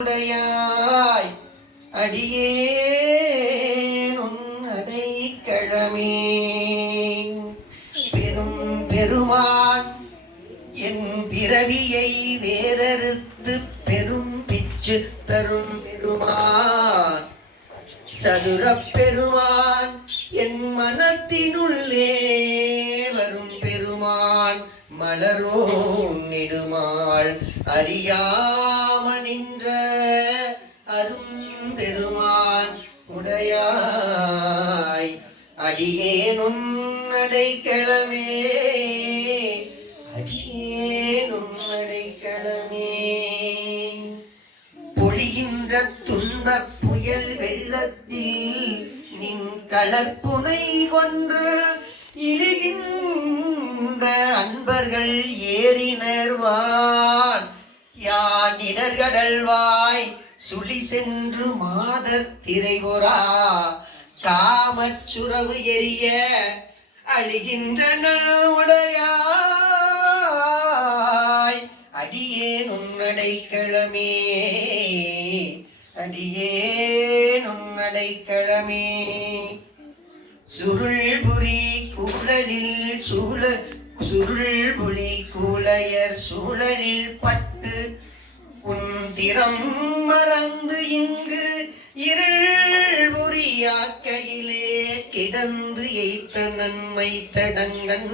உடையாய் அடியேன் உன் அடைக்கலமே. பெரும் பெருமான் என் பிறவியை வேறறுத்து பெரும் பிச்சு தரும் பெருமான், சதுர பெருமான் என் மனத்தினுள்ளே வரும் பெருமான், மலரோ நெடுமாள் அறியாமல் நின்ற அரும் பெருமான் உடையாய் அடியேன் உன் அடைக்கலமே. அடியேன் உன் அடைக்கலமே. பொழிகின்ற துன்பப் புயல் வெள்ளத்தில் நின் கலற்புனை கொண்டு இழுகின்ற அன்பர்கள் ஏறினர்வான், யான் இடர்கடல்வாய் சுழி சென்று மாதர் திரைபொரா காமச்சுரவு எரிய அழிகின்றன உடையாய் அடியேன் உன் அடைக்கலமே. அடியேன் உன் அடைக்கலமே. சுருள்புரி கூழலில் சுருள்புலி கூழையர் சூழலில் பட்டு உன் திறம் மறந்து இங்கு இருள்புரியாக்கையிலே கிடந்து எய்த்த நன்மை தடங்கன்